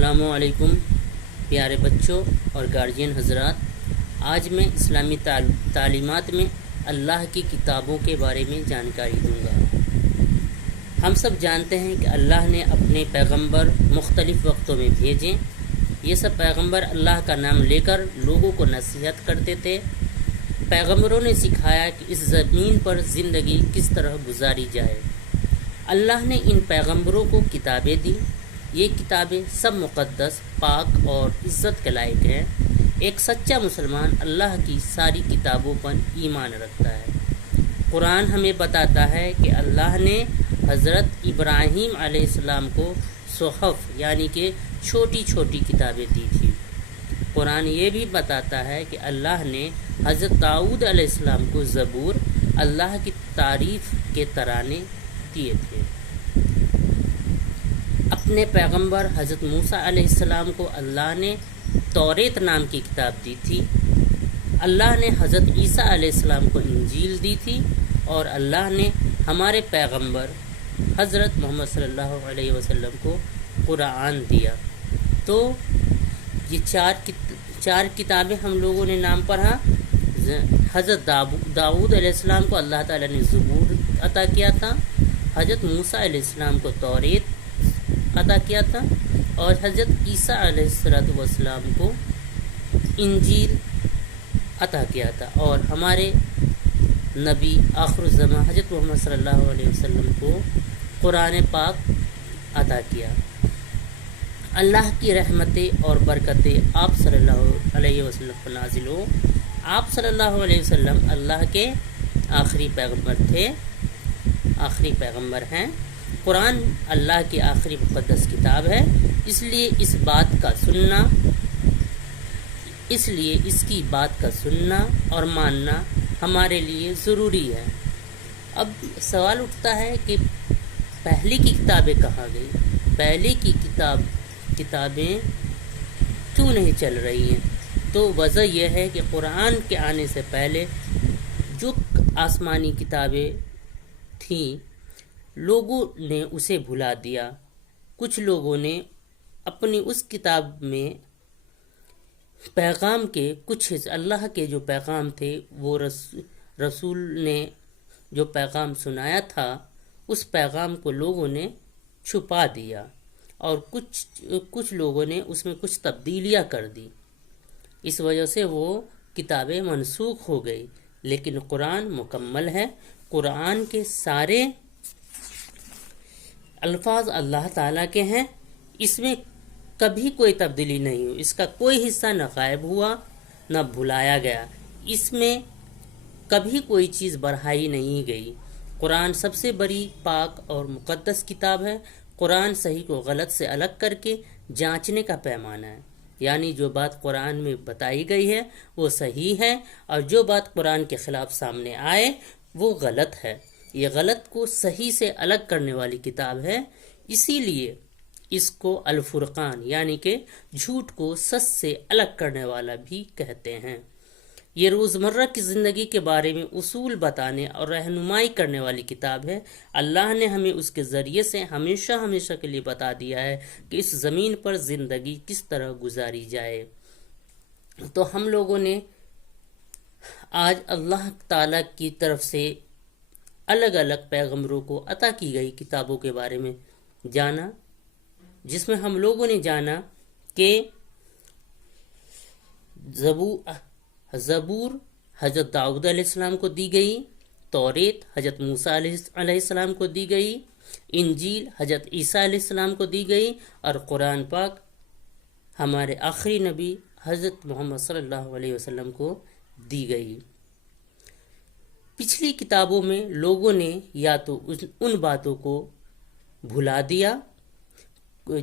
السلام علیکم پیارے بچوں اور گارجین حضرات، آج میں اسلامی تعلیمات میں اللہ کی کتابوں کے بارے میں جانکاری دوں گا۔ ہم سب جانتے ہیں کہ اللہ نے اپنے پیغمبر مختلف وقتوں میں بھیجیں۔ یہ سب پیغمبر اللہ کا نام لے کر لوگوں کو نصیحت کرتے تھے۔ پیغمبروں نے سکھایا کہ اس زمین پر زندگی کس طرح گزاری جائے۔ اللہ نے ان پیغمبروں کو کتابیں دی۔ یہ کتابیں سب مقدس، پاک اور عزت کے لائق ہیں۔ ایک سچا مسلمان اللہ کی ساری کتابوں پر ایمان رکھتا ہے۔ قرآن ہمیں بتاتا ہے کہ اللہ نے حضرت ابراہیم علیہ السلام کو صحف یعنی کہ چھوٹی چھوٹی کتابیں دی تھی۔ قرآن یہ بھی بتاتا ہے کہ اللہ نے حضرت داؤد علیہ السلام کو زبور، اللہ کی تعریف کے ترانے دیے تھے۔ اپنے پیغمبر حضرت موسیٰ علیہ السلام کو اللہ نے توریت نام کی کتاب دی تھی۔ اللہ نے حضرت عیسیٰ علیہ السلام کو انجیل دی تھی، اور اللہ نے ہمارے پیغمبر حضرت محمد صلی اللہ علیہ وسلم کو قرآن دیا۔ تو یہ چار کتابیں ہم لوگوں نے نام پڑھا۔ حضرت داؤد علیہ السلام کو اللہ تعالیٰ نے زبور عطا کیا تھا، حضرت موسیٰ علیہ السلام کو توریت عطا کیا تھا، اور حضرت عیسیٰ علیہ السلام کو انجیل عطا کیا تھا، اور ہمارے نبی آخر الزمان حضرت محمد صلی اللہ علیہ وسلم کو قرآن پاک عطا کیا۔ اللہ کی رحمتیں اور برکتیں آپ صلی اللہ علیہ وسلم پر نازل ہو۔ آپ صلی اللہ علیہ وسلم اللہ کے آخری پیغمبر تھے، آخری پیغمبر ہیں۔ قرآن اللہ کی آخری مقدس کتاب ہے، اس لیے اس کی بات کا سننا اور ماننا ہمارے لیے ضروری ہے۔ اب سوال اٹھتا ہے کہ پہلے کی کتابیں کہاں گئی؟ پہلے کی کتابیں کیوں نہیں چل رہی ہیں؟ تو وجہ یہ ہے کہ قرآن کے آنے سے پہلے جو آسمانی کتابیں تھیں، لوگوں نے اسے بھلا دیا۔ کچھ لوگوں نے اپنی اس کتاب میں پیغام کے کچھ اللہ کے جو پیغام تھے، وہ رسول نے جو پیغام سنایا تھا، اس پیغام کو لوگوں نے چھپا دیا، اور کچھ لوگوں نے اس میں کچھ تبدیلیاں کر دی۔ اس وجہ سے وہ کتابیں منسوخ ہو گئی، لیکن قرآن مکمل ہے۔ قرآن کے سارے الفاظ اللہ تعالیٰ کے ہیں، اس میں کبھی کوئی تبدیلی نہیں ہوئی، اس کا کوئی حصہ نہ غائب ہوا نہ بھلایا گیا، اس میں کبھی کوئی چیز بڑھائی نہیں گئی۔ قرآن سب سے بڑی، پاک اور مقدس کتاب ہے۔ قرآن صحیح کو غلط سے الگ کر کے جانچنے کا پیمانہ ہے، یعنی جو بات قرآن میں بتائی گئی ہے وہ صحیح ہے، اور جو بات قرآن کے خلاف سامنے آئے وہ غلط ہے۔ یہ غلط کو صحیح سے الگ کرنے والی کتاب ہے، اسی لیے اس کو الفرقان یعنی کہ جھوٹ کو سچ سے الگ کرنے والا بھی کہتے ہیں۔ یہ روزمرہ کی زندگی کے بارے میں اصول بتانے اور رہنمائی کرنے والی کتاب ہے۔ اللہ نے ہمیں اس کے ذریعے سے ہمیشہ کے لیے بتا دیا ہے کہ اس زمین پر زندگی کس طرح گزاری جائے۔ تو ہم لوگوں نے آج اللہ تعالیٰ کی طرف سے الگ الگ پیغمبروں کو عطا کی گئی کتابوں کے بارے میں جانا، جس میں ہم لوگوں نے جانا کہ زبور حضرت داؤد علیہ السلام کو دی گئی، توریت حضرت موسیٰ علیہ السلام کو دی گئی، انجیل حضرت عیسیٰ علیہ السلام کو دی گئی، اور قرآن پاک ہمارے آخری نبی حضرت محمد صلی اللہ علیہ وسلم کو دی گئی۔ پچھلی کتابوں میں لوگوں نے یا تو ان باتوں کو بھلا دیا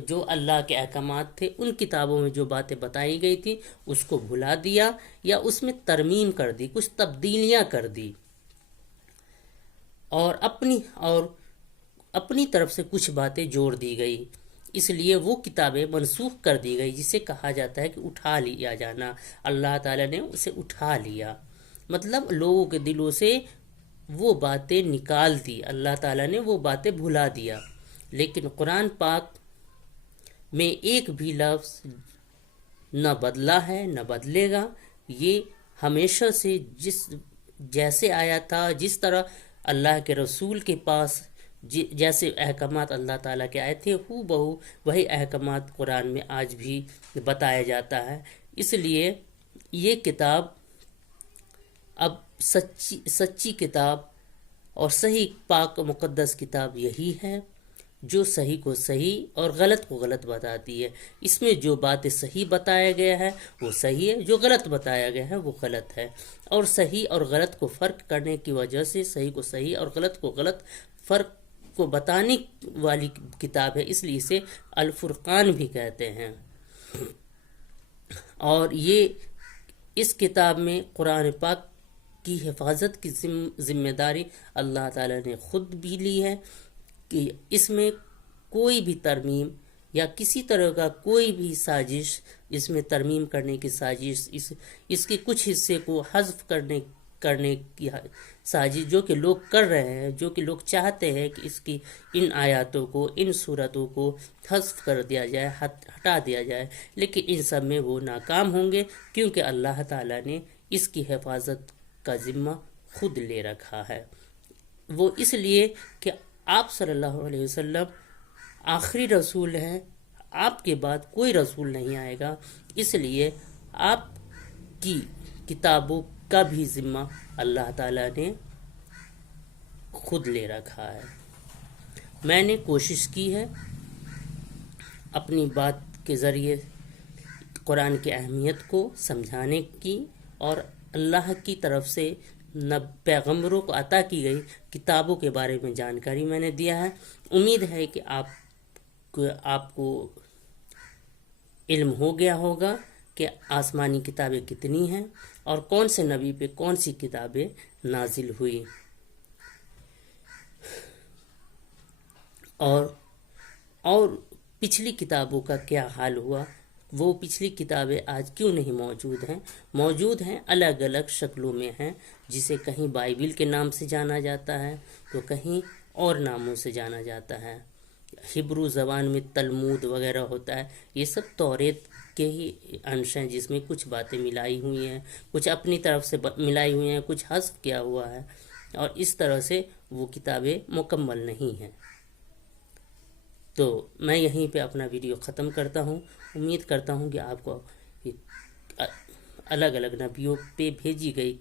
جو اللہ کے احکامات تھے، ان کتابوں میں جو باتیں بتائی گئی تھی اس کو بھلا دیا، یا اس میں ترمیم کر دی، کچھ تبدیلیاں کر دی، اور اپنی طرف سے کچھ باتیں جوڑ دی گئی۔ اس لیے وہ کتابیں منسوخ کر دی گئی، جسے کہا جاتا ہے کہ اٹھا لیا جانا۔ اللہ تعالیٰ نے اسے اٹھا لیا، مطلب لوگوں کے دلوں سے وہ باتیں نکال دی، اللہ تعالیٰ نے وہ باتیں بھلا دیا۔ لیکن قرآن پاک میں ایک بھی لفظ نہ بدلا ہے نہ بدلے گا. یہ ہمیشہ سے جیسے آیا تھا، جس طرح اللہ کے رسول کے پاس جیسے احکامات اللہ تعالیٰ کے آئے تھے، ہو بہو وہی احکامات قرآن میں آج بھی بتایا جاتا ہے. اس لیے یہ کتاب اب سچی کتاب اور صحیح پاک مقدس کتاب یہی ہے جو صحیح کو صحیح اور غلط کو غلط بتاتی ہے. اس میں جو باتیں صحیح بتایا گیا ہے وہ صحیح ہے، جو غلط بتایا گیا ہے وہ غلط ہے. اور صحیح اور غلط کو فرق کرنے کی وجہ سے صحیح کو صحیح اور غلط کو غلط فرق کو بتانے والی کتاب ہے، اس لیے اسے الفرقان بھی کہتے ہیں. اور یہ اس کتاب میں قرآن پاک کی حفاظت کی ذمہ داری اللہ تعالیٰ نے خود بھی لی ہے کہ اس میں کوئی بھی ترمیم یا کسی طرح کا کوئی بھی سازش، اس میں ترمیم کرنے کی سازش، اس کے کچھ حصے کو حذف کرنے کی سازش جو کہ لوگ کر رہے ہیں، جو کہ لوگ چاہتے ہیں کہ اس کی ان آیاتوں کو، ان صورتوں کو حذف کر دیا جائے، ہٹا دیا جائے، لیکن ان سب میں وہ ناکام ہوں گے، کیونکہ اللہ تعالیٰ نے اس کی حفاظت کا ذمہ خود لے رکھا ہے. وہ اس لیے کہ آپ صلی اللہ علیہ وسلم آخری رسول ہیں، آپ کے بعد کوئی رسول نہیں آئے گا، اس لیے آپ کی کتابوں کا بھی ذمہ اللہ تعالیٰ نے خود لے رکھا ہے. میں نے کوشش کی ہے اپنی بات کے ذریعے قرآن کی اہمیت کو سمجھانے کی، اور اللہ کی طرف سے پیغمبروں کو عطا کی گئی کتابوں کے بارے میں جانکاری میں نے دیا ہے. امید ہے کہ آپ کو علم ہو گیا ہوگا کہ آسمانی کتابیں کتنی ہیں اور کون سے نبی پہ کون سی کتابیں نازل ہوئی. اور پچھلی کتابوں کا کیا حال ہوا، وہ پچھلی کتابیں آج کیوں نہیں موجود ہیں الگ الگ شکلوں میں ہیں، جسے کہیں بائبل کے نام سے جانا جاتا ہے تو کہیں اور ناموں سے جانا جاتا ہے. ہبرو زبان میں تلمود وغیرہ ہوتا ہے، یہ سب توریت کے ہی انش ہیں، جس میں کچھ باتیں ملائی ہوئی ہیں، کچھ اپنی طرف سے ملائی ہوئی ہیں، کچھ حذف کیا ہوا ہے، اور اس طرح سے وہ کتابیں مکمل نہیں ہیں. تو میں یہیں پہ اپنا ویڈیو ختم کرتا ہوں. امید کرتا ہوں کہ آپ کو الگ الگ نبیوں پہ بھیجی گئی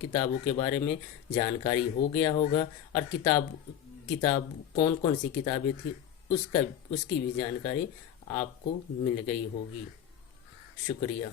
کتابوں کے بارے میں جانکاری ہو گیا ہوگا، اور کتاب کون کون سی کتابیں تھی اس کی بھی جانکاری آپ کو مل گئی ہوگی. شکریہ.